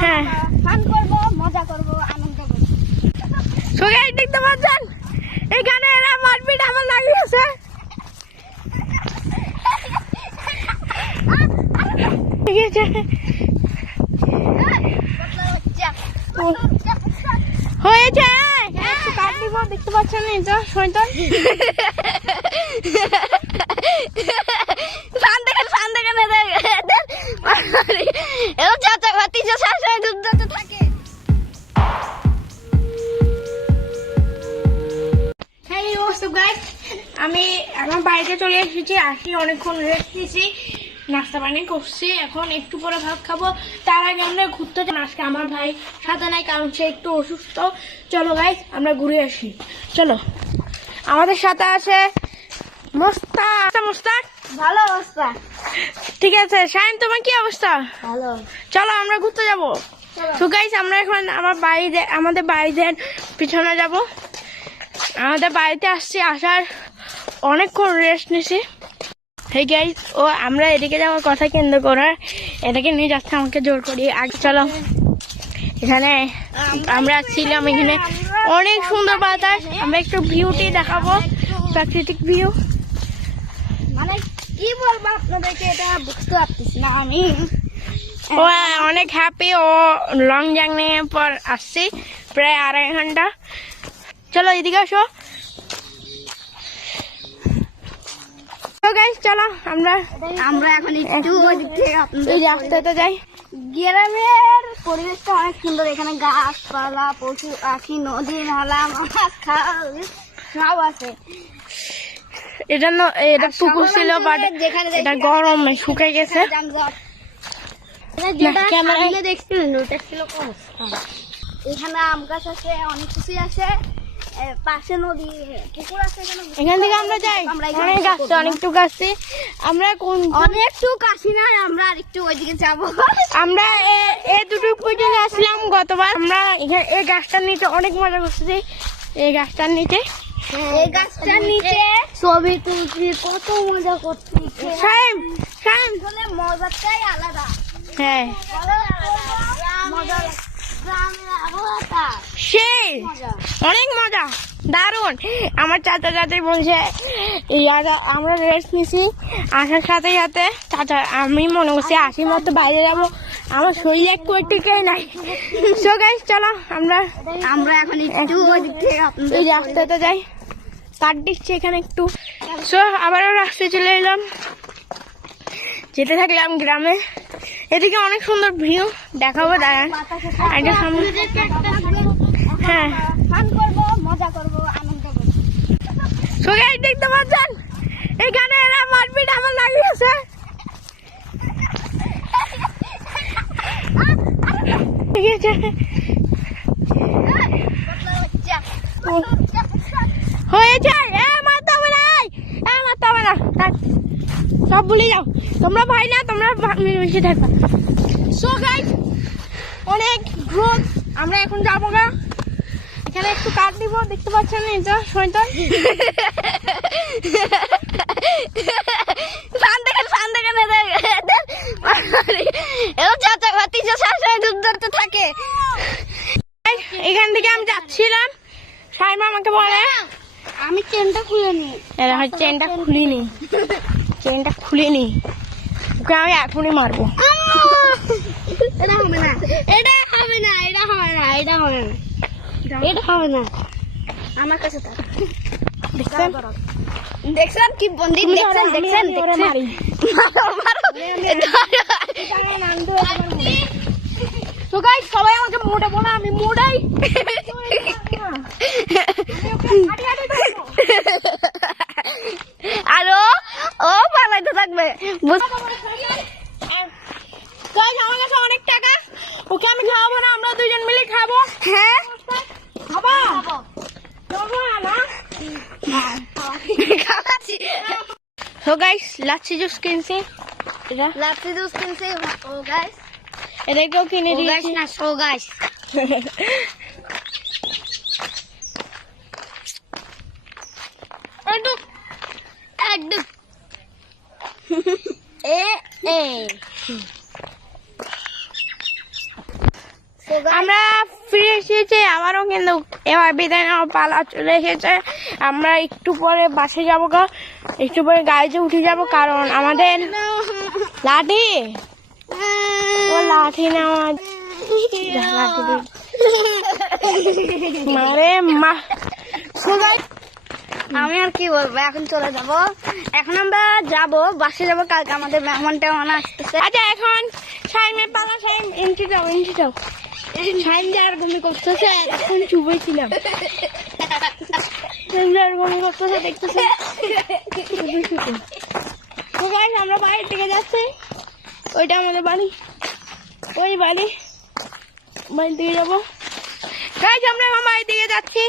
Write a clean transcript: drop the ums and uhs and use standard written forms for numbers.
হ্যাঁ ফান করব, মজা করব, আনন্দ করব। সো গাইস দেখতে পাচ্ছেন এখানে এরা মারপিট আমার লাগিয়েছে। ঠিক আছে হয়েছে একটু কাট দিব দেখতে পাচ্ছেন এই যে শয়তান সান দেখেন এরা চাচা ভাতিজা সবসময় যুদ্ধ থাকে। হ্যাঁ হোয়াটস আপ গাইস, আমি আমার বাড়িতে চলে এসেছি। আসি অনেকক্ষণ রেস্ট নিয়েছি, নাস্তা পানি করছি, এখন একটু পরে ভাত খাবো। তার আগে আমরা ঘুরতে যাই। আজকে আমার ভাই সাথে নাই কারণ সে একটু অসুস্থ। চলো গাইস আমরা ঘুরে আসি। চলো আমাদের সাথে আছে মোস্তাক। ভালো অবস্থা। ঠিক আছে শাহিন, তোমার কি অবস্থা? ভালো। চলো আমরা ঘুরতে যাবো। তো গাইস আমরা এখন আমাদের বাড়িদের পিছনে যাব। আমাদের বাড়িতে আসছি, আসার অনেকক্ষণ রেস্ট নিয়েছি। হেই গাইস, ও আমরা এদিকে যাওয়ার কথা কেন্দ্র করে এটাকে নিয়ে যাচ্ছে আমাকে জোর করি। আগে চলো, এখানে আমরা ছিলাম, এখানে অনেক সুন্দর বাতাস। আমরা একটু ভিউটি দেখাবো, প্রাকৃতিক ভিউ। মানে কি বলবো আপনাদেরকে, এটা বুঝতে পারতেছি না আমি। ও অনেক হ্যাপি, ও লং জার্নি পর আসছি, প্রায় 2.5 ঘন্টা। চলো এদিকে আসো। গাইস চলো আমরা এখন একটু এই রাস্তাতে যাই। গ্রামের পরিবেশটা অনেক সুন্দর। এখানে গাছপালা, পশু পাখি, নদী নালা, মাছ খাল সব আছে। এটা পুকুর ছিল, বাট এটা গরম শুকাই গেছে। ক্যামেরা দেখছিলেন ওটা ছিল কোন স্থান? এখানে আম গাছ আছে, অনেক কিছুই আছে, পাশে নদী পুকুর আছে। এখান থেকে আমরা যাই, অনেক গাছ, অনেকটুকু আসছি আমরা। অনেকটুক আসি না, আমরা আর একটু ওইদিকে যাবো। আমরা এই দুটো পর্যন্ত আসলাম গতবার। আমরা এখানে এই গাছটার নিচে অনেক মজা করতেছি। এই গাছটার নিচে ছবি তুলছি, কত মজা করছি। মজাটাই আলাদা। হ্যাঁ মজা গ্রামের আবহাওয়াটা সেই অনেক মজা, দারুণ। আমার চাচা চাচি বলছে আমরা রেস্ট নিছি, আসার সাথে সাথে চাচা আমি মনে করছি আসির মতো বাইরে যাবো, আমার শরীরে একটু নাই। সো গাইস চলো আমরা এখন একটু এই রাস্তাতে যাই, কাট দিচ্ছি এখানে একটু। সো আবারও রাস্তায় চলে এলাম, যেতে থাকলাম গ্রামে। এদিকে অনেক সুন্দর ভিউ দেখাবো, দাঁড়ান একটা সামনে। হ্যাঁ ফান করব, মজা করব, আনন্দ করব। সো গাইস দেখতে পাচ্ছেন এখানে এরা মারপিট আমার লাগিয়েছে। ঠিক আছে হয়েছে, মারতে হবে না, সব ভুলে যাও, তোমরা ভাই না, তোমরা মিলেমিশে থাকবা। সো গাইস অনেক গ্রোথ, আমরা এখন যাবো গা। এখানে একটু কাট দিব, দেখতে পাচ্ছেন এই যে শয়তান। সান দেখেন এরা চাচা ভাতিজা সবসময় যুদ্ধ থাকে। এখান থেকে আমি যাচ্ছিলাম, সাইমা আমাকে বলে আমি চেনটা খুলে নি। এরা হয় চেনটা খুলিনি, ওকে আমি এখনই মারবো। এটা হবে না আমার কাছে। দেখছেন কি বন্দি, দেখছেন তো গাইস সবাই আমাকে মোড়ে বলে, আমি মোড়াই। আর ও পালাইতে থাকবে। আমার কাছে অনেক টাকা, ওকে আমি খাওয়াবো না, আমরা দুজন মিলে খাবো। হ্যাঁ খাবা খাওয়াচ্ছি। সো গাইস লাচ্ছি জুস কিনছি, ও গাইস এটাকেও কিনে ও গাইস দিয়েছি। না সো গাইস। আমরা ফিরে এসেছি আবারও, কিন্তু এবার বিদায় নেওয়ার পালা চলে এসেছে। আমরা একটু পরে বাসে যাবো গা, একটু পরে গাড়িতে উঠে যাব, কারণ আমাদের লাঠি ও লাঠি নেওয়া মারে মা। আমি আর কি বলবো, এখন চলে যাব। এখন আমরা যাব বাসে যাব, কালকে আমাদের মেহমান টেহমান আসতেছে। আচ্ছা এখন সাইমের পালা, সাইম এন্ট্রি দাও, এন্ট্রি দাও। সাইম যার ঘুমি করতেছে, এখন চুপেছিলাম। যার ঘুমি করতেছে দেখতেছে। তো গাইস আমরা বাইরের দিকে যাচ্ছি, ওইটা আমাদের বাড়ি, ওই বাড়ির দিকে যাবো। গাইস আমরা আমার বাড়ির দিকে যাচ্ছি।